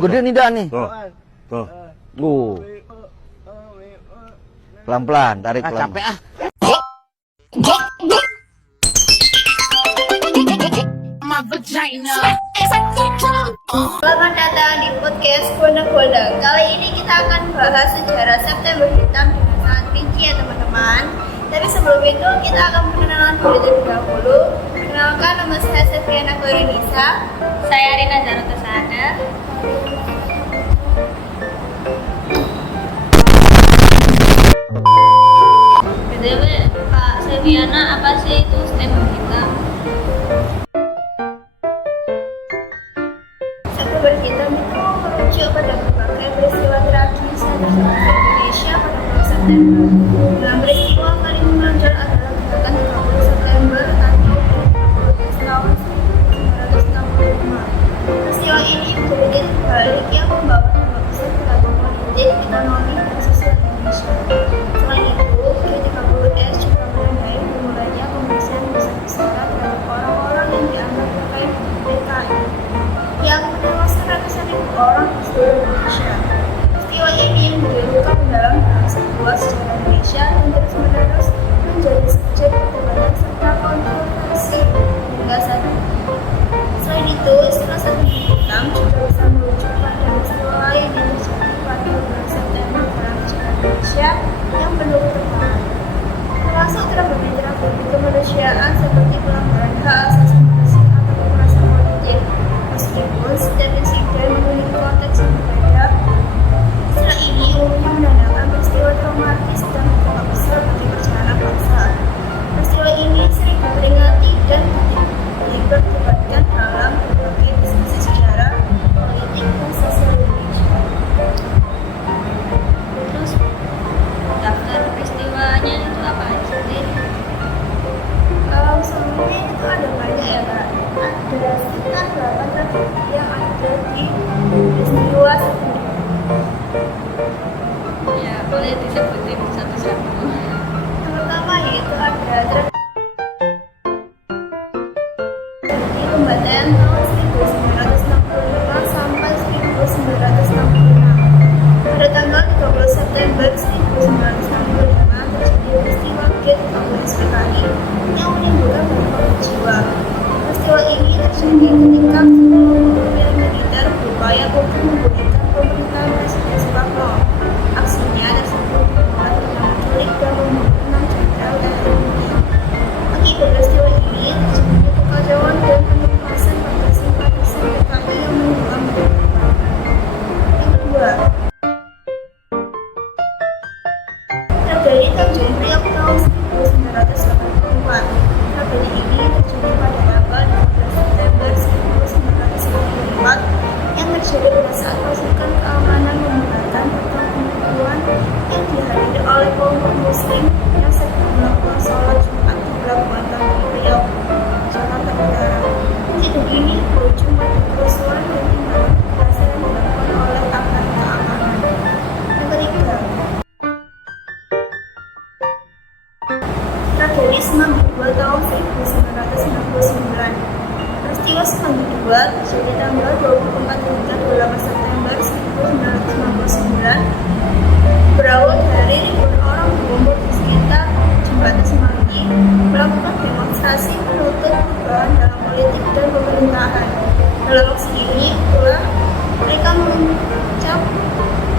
gede nih dah nih. Tuh. Pelan-pelan, tarik pelan. Capek ah. Selamat datang di podcast Gondang-Gondang. Kali ini kita akan bahas sejarah September Hitam dengan sangat rinci ya teman-teman. Tapi sebelum itu kita akan perkenalan terlebih dahulu. Perkenalkan, nama saya Septiana Korinisa. Saya Rina Zarotasada. BTW, Pak Septiana, apa sih itu September Hitam? September Hitam itu merujuk pada berbagai peristiwa tragis yang terjadi di Indonesia pada bulan September. Dalam peristiwa paling menonjol adalah gerakan 30 September atau protes tahun 1965. Peristiwa ini menjadi titik balik yang membawa dampak besar terhadap politik, ekonomi, dan sosial Indonesia. Selain itu, G30S juga menandai dimulainya pembersihan besar-besaran terhadap orang-orang yang dianggap terkait PKI yang menewaskan ratusan ribu orang di seluruh Indonesia. Peristiwa ini menjadi luka mendalam dalam sebuah sejarah Indonesia dan terus-menerus menjadi subjek perdebatan serta kontroversi hingga saat ini. Selain itu, istilah September Hitam juga bisa merujuk pada peristiwa lain yang terjadi pada bulan September dalam sejarah Indonesia yang penuh tekanan, termasuk tragedi kemanusiaan seperti pelanggaran hak asasi manusia atau kekerasan politik. Meskipun setiap insiden memiliki konteks yang berbeda, istilah ini umumnya menandakan peristiwa traumatis dan berdampak besar bagi perjalanan bangsa. Peristiwa ini sering diperingati dan diperdebatkan dalam berbagai diskusi sejarah, politik, dan sosial Indonesia. Terus daftar peristiwanya itu apa aja sih? Sebenarnya itu ada banyak ya Kak. Ada sekitar 8 tragedi yang ada di peristiwa September. Ya, boleh disebutin satu-satu. Yang pertama yaitu ada tragedi pembantaian tahun 1965 sampai 1966. Pada tanggal 30 September 1965 terjadi peristiwa G30 PKI yang menimbulkan banyak jiwa. Peristiwa ini terjadi ketika seluruh militer berupaya untuk membubarkan pemerintahan Presiden Soekarno. Aksinya tersebut membuat menculik dan membunuh 6 jenderal TNI. Akibat peristiwa ini terjadinya kekacauan dan penumpasan pada simpatisan PKI yang menimbulkan banyak korban. Yang kedua, tragedi Tanjung Priok tahun 1984. Tragedi ini terjadi pada tanggal 12 September 1984 yang terjadi pada saat pasukan keamanan membubarkan pertemuan yang dihadiri oleh kelompok muslim yang sedang melakukan sholat Jumat di Pelabuhan Tanjung Priok, Jakarta Utara. Insiden ini berujung pada kerusuhan dan tindakan kekerasan yang dilakukan oleh aparat keamanan. Yang ketiga, tragedi Semanggi II tahun 1999. Peristiwa Semanggi II terjadi tanggal 24 hingga 28 September 1999. Berawal dari ribuan orang berkumpul di sekitar jembatan Semanggi melakukan demonstrasi menuntut perubahan dalam politik dan pemerintahan. Dalam aksi ini pula mereka mengecap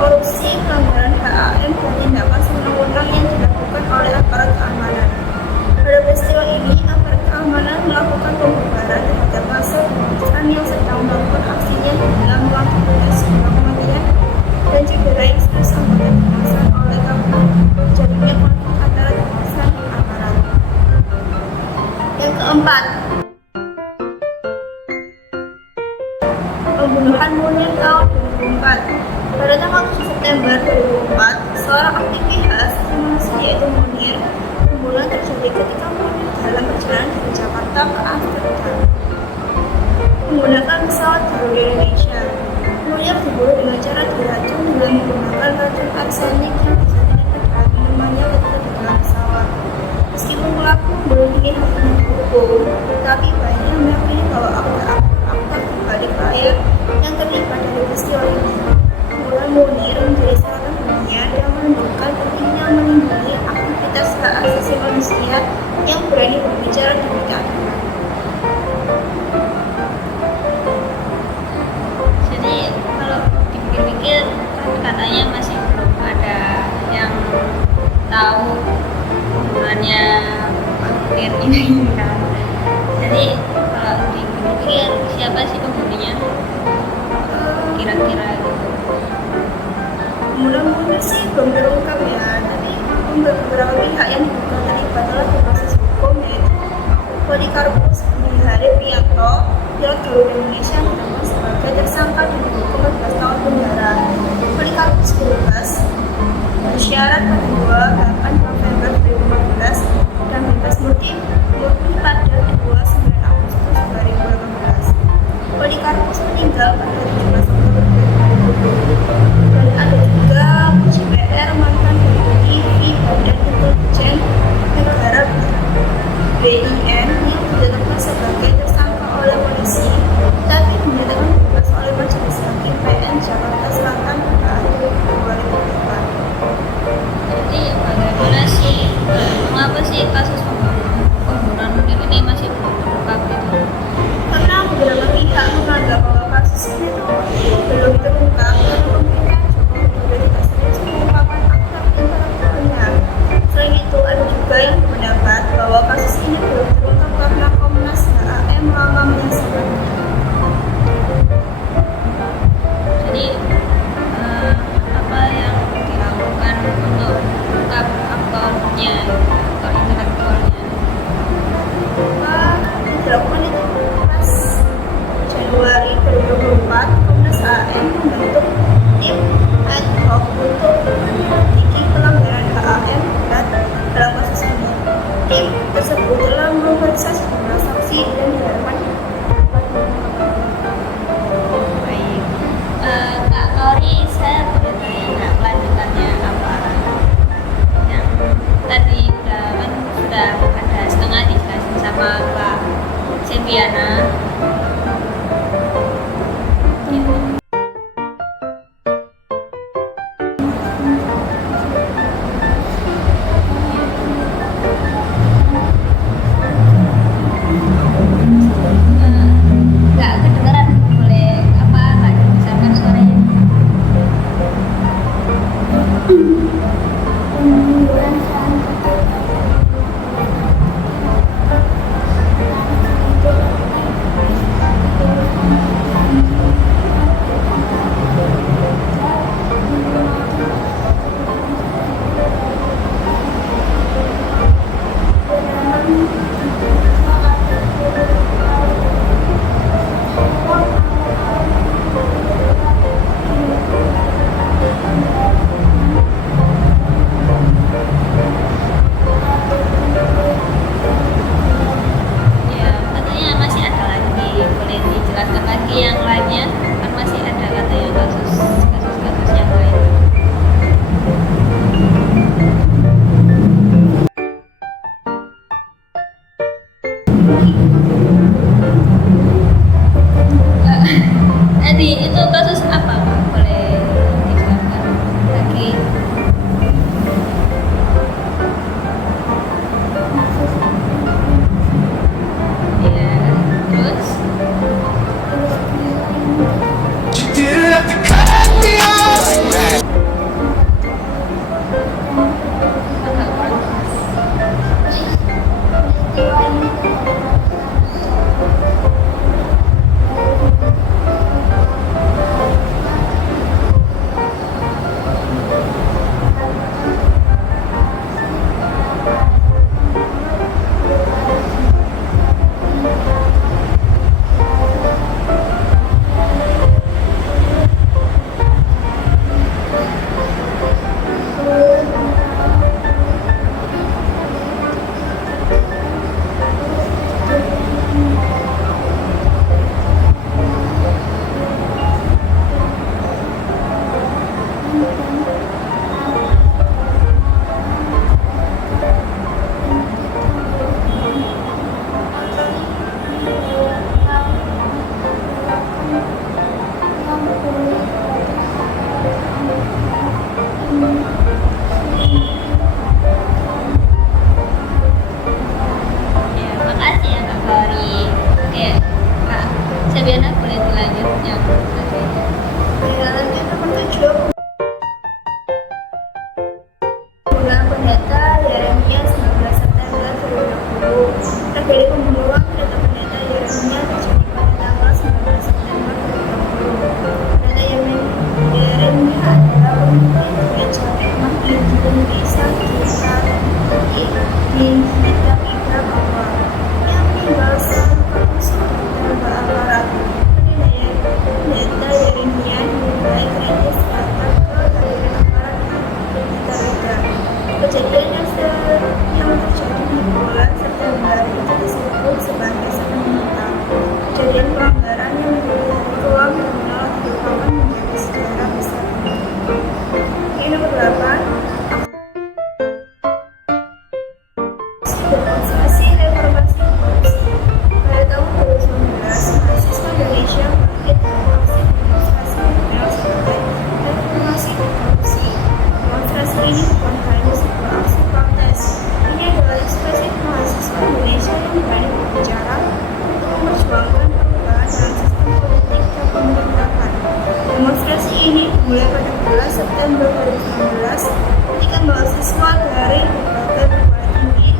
korupsi, pelanggaran HAM, dan tindakan sewenang-wenang yang dilakukan oleh aparat keamanan. Pada peristiwa ini, aparat keamanan melakukan pembubaran terhadap massa demonstran yang sedang melakukan aksinya dalam mengakibatkan sebuah kematian dan cedera yang serius anggota demonstran oleh karena terjadinya konflik antara demonstran dan aparat. Yang keempat, pembunuhan Munir tahun 2004. Pada tanggal 7 September 2004, seorang aktivis manusia yaitu Munir. Pembunuhan terjadi ketika Munir dalam perjalanan dari Jakarta ke Amsterdam menggunakan pesawat Garuda Indonesia. Munir dibunuh dengan cara diracun dengan menggunakan racun arsenik yang dijadikan ke dalam minumannya ketika di dalam pesawat. Meskipun pelaku belum ingin hukum, tetapi banyak yang meyakini bahwa aktor di balik layar yang terlibat dari peristiwa ini. Mulan Munir menjadi sorotan dunia yang menunjukkan pentingnya melindungi aktivitas hak asasi manusia yang berani berbicara di bidang aturan. Jadi kalau dipikir-pikir katanya masih belum ada yang tahu penggunaannya Munir ini kan. Jadi kalau dipikir siapa sih penghuninya kira-kira gitu. Mulan Munir sih belum terungkap ya, tapi beberapa pihak yang diduga terlibat dalam proses hukum yaitu Polikarpus Budi Prianto, pilot Garuda Indonesia yang ditetapkan sebagai tersangka dengan hukuman 14 tahun penjara. Polikarpus bebas bersyarat pada 28 November 2015 dan bebas murni pada 29 Agustus 2018. Polikarpus meninggal pada 17 Oktober 2020. Dan ada juga CPR mantan Deputi Badan Intelijen Negara BIN yang ditetapkan sebagai tersangka oleh polisi, tapi dinyatakan bebas oleh Majelis Hakim PN Jakarta Selatan pada April 2004. Jadi bagaimana sih, mengapa sih kasus pembunuhan Munir ini masih belum terungkap gitu? Karena beberapa pihak menganggap bahwa kasus ini tuh belum terungkap karena pemerintah Joko Widodo tidak serius mengungkapkan aktor intelektualnya. Selain itu, ada juga yang berpendapat bahwa kasus ini belum terungkap karena Komnas HAM lama menyelesaikannya. Jadi apa yang dilakukan untuk mengungkap aktornya, aktor intelektualnya? Dilakukan itu pas Januari 2024, Komnas HAM membentuk tim ad hoc untuk menyelidiki pelanggaran HAM berat dalam kasus ini. Tim tersebut telah memeriksa sejumlah saksi dan diharapkan Baik, Kak Lori, saya boleh tanya nggak kelanjutannya apa? Yang tadi kan sudah ada setengah dijelasin sama Kak Seviana. Nggak kedengeran, boleh apa nggak dibesarkan suaranya? Ya, katanya masih ada lagi. Boleh dijelaskan lagi yang lainnya? Kan masih ada katanya kasus yang lain. Tadi itu kasus apa, Pak? Boleh dijelaskan lagi? Ya, terus? Agak kurang jelas. Pidato pendeta Yeremia terjadi pada tanggal 19 September 2020. Pendeta Yeremia adalah pemimpin gereja Hikmah di Indonesia di Bintang Indra Papua yang meninggal saat kasus pada aparat. Pendeta Yeremia dinilai kritis terhadap kehadiran aparat di gereja. Kejadian yang terjadi di bulan September itu disebut sebagai sentimental. Kejadian pelanggaran yang melibatkan ruang kriminal dilupakan menjadi sejarah besar. Ini nomor 8. Demonstrasi reformasi korupsi. Pada tahun 2019, mahasiswa Indonesia bangkit dalam aksi demonstrasi dikenal sebagai reformasi korupsi. Demonstrasi ini bukan hanya sebuah aksi protes. Ini adalah ekspresi mahasiswa Indonesia yang berani berbicara untuk memperjuangkan perubahan dalam sistem politik dan pemerintahan. Demonstrasi ini dimulai pada bulan September 2019 ketika mahasiswa dari berbagai perguruan tinggi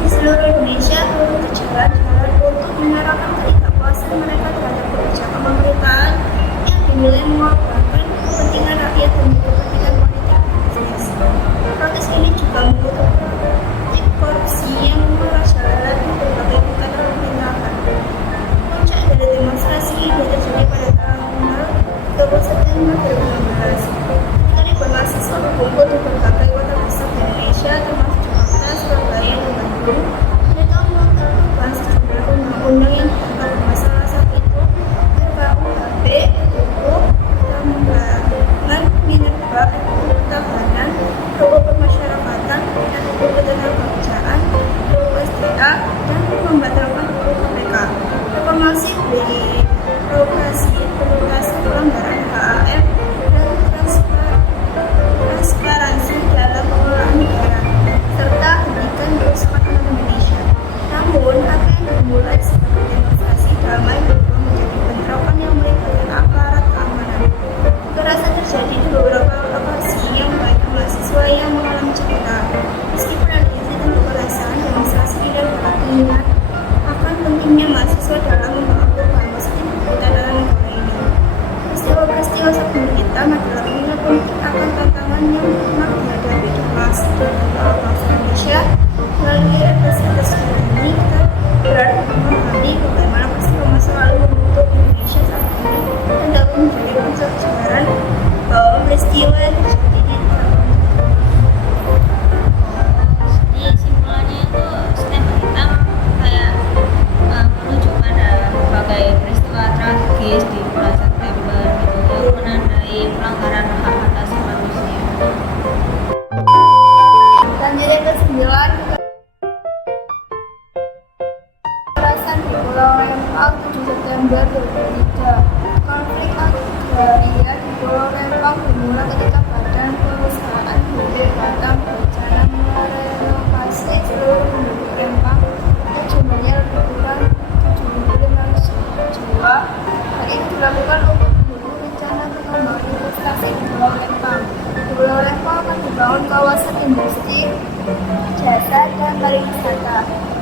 di seluruh Indonesia turun ke jalan-jalan untuk menyuarakan ketidakpuasan mereka terhadap kebijakan pemerintahan yang dinilai mengorbankan kepentingan rakyat dan kepentingan politik bisnis. Protes ini juga menutup praktik korupsi yang merajalela di berbagai tingkatan pemerintahan. Puncak dari demonstrasi ini terjadi pada tanggal 30 September 2016 ketika ribuan mahasiswa berkumpul di berbagai kota besar di Indonesia termasuk Jakarta, Surabaya, dan Bandung. Mereka menuntut perubahan sejumlah undang-undang yang dianggap bermasalah saat itu, RKUHP, RUU, Pertambangan Minerba, RUU Pertahanan, RUU Permasyarakatan, RUU Ketenagakerjaan, RUU SDA, dan membatalkan RUU KPK. Reformasi birokrasi, penuntasan pelanggaran HAM, dan transparansi dalam pengelolaan negara, serta hentikan kerusakan alam Indonesia. Namun, apa yang dimulai sebagai demonstrasi damai berubah menjadi bentrokan yang melibatkan aparat keamanan. Kekerasan terjadi di beberapa lokasi yang banyak mahasiswa yang mengalami cedera. Meskipun ada insiden kekerasan, demonstrasi tidak dapat mengingat akan pentingnya mahasiswa dalam membawa perubahan positif kita dalam negara ini. Peristiwa-peristiwa sebelum kita adalah mengingat penting akan tantangan yang pernah dihadapi di masa bangsa Indonesia. Melalui represi ini kita berarti memahami bagaimana peristiwa masa lalu membentuk Indonesia saat ini dan dapat menjadi pelajaran bahwa peristiwa yang terjadi di tahun Jadi simpulannya itu stempel hitam kayak merujuk pada berbagai peristiwa tragis di bulan September gitu yang menandai pelanggaran hak asasi manusia. Selanjutnya ke-9, kekerasan di Pulau Rempang 7 September 2003. Konflik agraria di Pulau Rempang bermula ketika Badan Perusahaan Hilir Batam berencana merelokasi seluruh penduduk Rempang yang jumlahnya lebih kurang 75 jiwa. Hal ini dilakukan untuk mendukung rencana pengembangan investasi di Pulau Rempang. Di Pulau Rempang akan dibangun kawasan industri, jasa, dan pariwisata.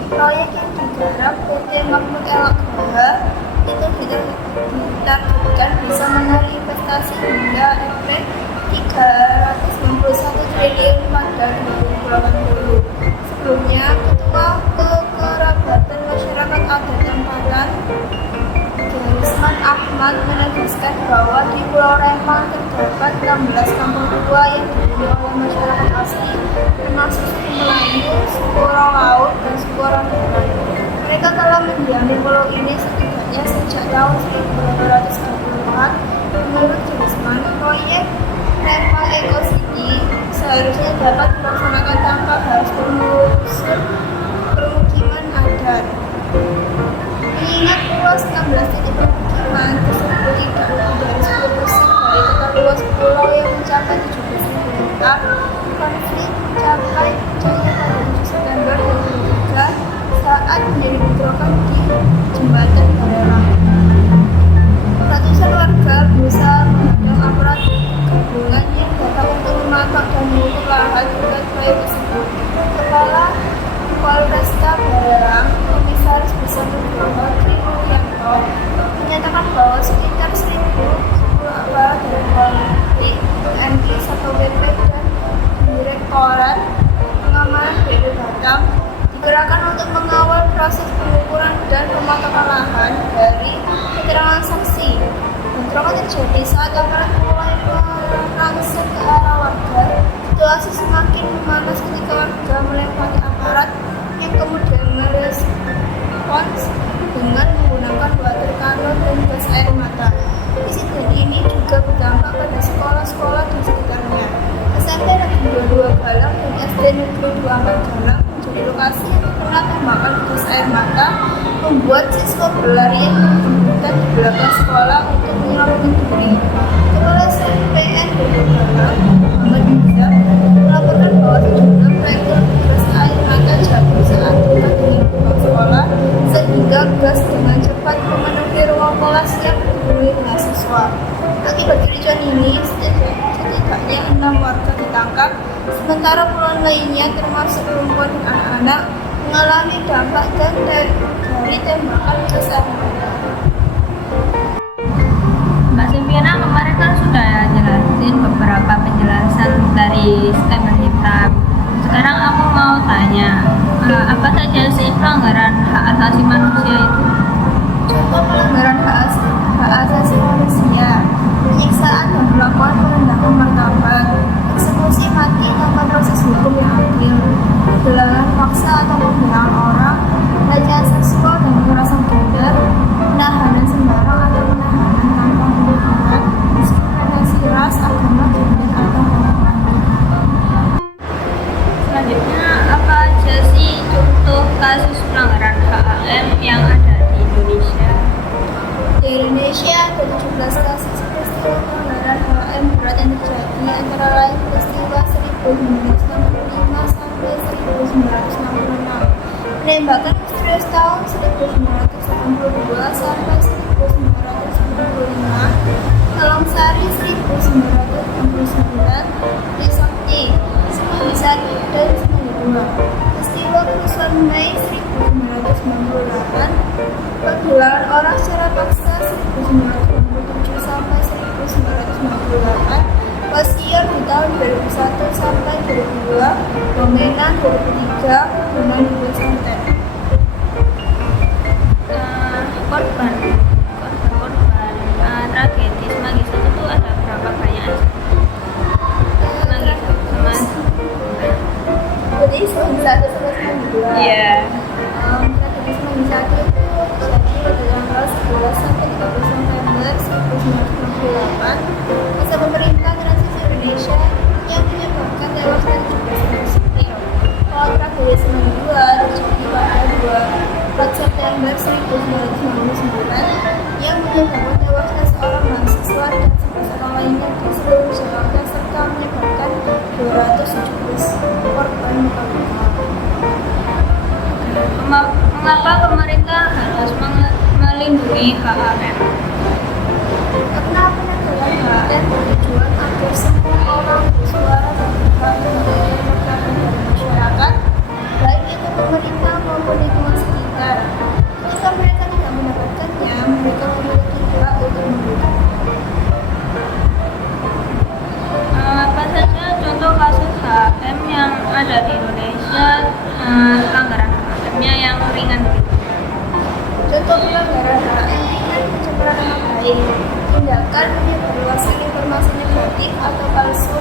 Proyek yang digarap PT Makmur Elok Graha itu ditargetkan bisa menarik investasi hingga Rp391 triliun pada 2080. Sebelumnya, Ketua Kekerabatan Masyarakat Adat Tempatan Garisman Ahmad menegaskan bahwa di Pulau Rempang terdapat 16 kampung tua yang dihuni oleh masyarakat asli, termasuk suku Melayu, suku Orang Laut, dan suku Orang Darat. Mereka telah mendiami pulau ini setidaknya sejak tahun 1820-an. Menurut Garisman, proyek Rempang Eco City seharusnya dapat dilaksanakan tanpa harus mengusir permukiman adat. Mengingat luas 16 titik permukiman tersebut tidak lebih dari 10% dari total luas pulau yang mencapai 17.000 hektar, konflik mencapai puncaknya pada 7 September 2003 saat menjadi bentrokan di Jembatan Barelang. Ratusan warga berusaha menghadang aparat gabungan yang datang untuk mematok dan mengukur lahan dekat proyek tersebut. Kepala Polresta Barelang pemotongan lahan dari keterangan saksi. Bentrokan terjadi saat aparat mulai merangsek ke arah warga. Situasi semakin memanas ketika warga melempari aparat yang kemudian merespons dengan menggunakan water cannon dan gas air mata. Insiden ini juga berdampak pada sekolah-sekolah di sekitarnya. SMP Negeri 22 Galang dan SD Negeri 24 Galang menjadi lokasi yang terkena tembakan gas air mata, membuat siswa berlarian keributan di belakang sekolah untuk menyelamatkan diri. Kepala SMPN Galang, Muhammad Nizam, melaporkan bahwa sejumlah proyektil gas air mata jatuh saat dekat dengan gerbang sekolah, sehingga gas dengan cepat memenuhi ruang kelas yang dipenuhi mahasiswa. Akibat kericuan ini, setidaknya 6 warga ditangkap, sementara puluhan lainnya termasuk perempuan dan anak-anak mengalami dampak dari tembakan gas air mata. Mbak Silviana kemarin kan sudah jelasin beberapa penjelasan dari statement hitam. Sekarang aku mau tanya, apa saja sih pelanggaran hak asasi manusia itu? Contoh pelanggaran hak asasi manusia: penyiksaan dan perlakuan merendahkan martabat, eksekusi mati tanpa proses hukum yang adil, pergelangan paksa atau pembunuhan orang, pelecehan seksual dan kekerasan gender, penahanan sembarang atau penahanan tanpa pembenaran, diskriminasi ras, agama, gender atau golongan. Selanjutnya, apa aja sih contoh kasus pelanggaran HAM yang ada di Indonesia? Di Indonesia ada 17 kasus peristiwa pelanggaran HAM berat yang terjadi, antara lain peristiwa 1965 sampai 1966, penembakan misterius tahun 1982 sampai 1995, Kalongsari 1969, Trisakti, Semanggisari dan Semanggi II, peristiwa kerusuhan Mei 1998, pergelangan orang secara paksa 1997 sampai 1998, Kosior di tahun 2001 sampai 2002, Domenan 2003, Domenan juga santet. Korban tragedi Semanggi I itu ada berapa banyak aja? Semanggi I sama Jadi Semanggi I sampai Semanggi II. iya. Tragedi Semanggi I itu terjadi pada tanggal 11 sampai 13 November 1968 masa pemerintahan transisi Indonesia yang menyebabkan tewasnya 17 orang sipil. Kalau tragedi Semanggi II terjadi pada 4 September 1999 yang menyebabkan tewasnya seorang mahasiswa dan 11 orang lainnya di seluruh Jakarta serta menyebabkan 217 korban luka-luka. Mengapa pemerintah harus melindungi HAM? Karena penegakan HAM bertujuan agar semua orang bersuara dan berhak mendapatkan dari masyarakat, baik itu pemerintah maupun lingkungan sekitar. Jika mereka tidak mendapatkannya, mereka memiliki hak untuk menggugat. Apa saja contoh kasus HAM yang ada di Indonesia, pelanggaran HAM-nya yang ringan gitu? Contoh pelanggaran HAM ringan pencemaran nama baik, tindakan menyebarluaskan informasi negatif atau palsu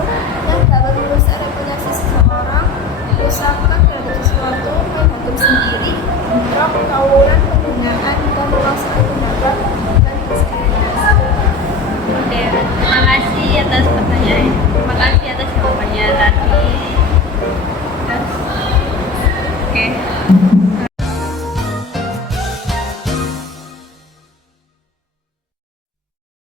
yang dapat merusak reputasi seseorang, merusakan terhadap sesuatu, menghakimi sendiri, bentrok, tawuran, penghinaan, dan memaksakan pendapat dan diskriminasi. Oke, terima kasih atas pertanyaan. Terima kasih atas jawabannya tadi.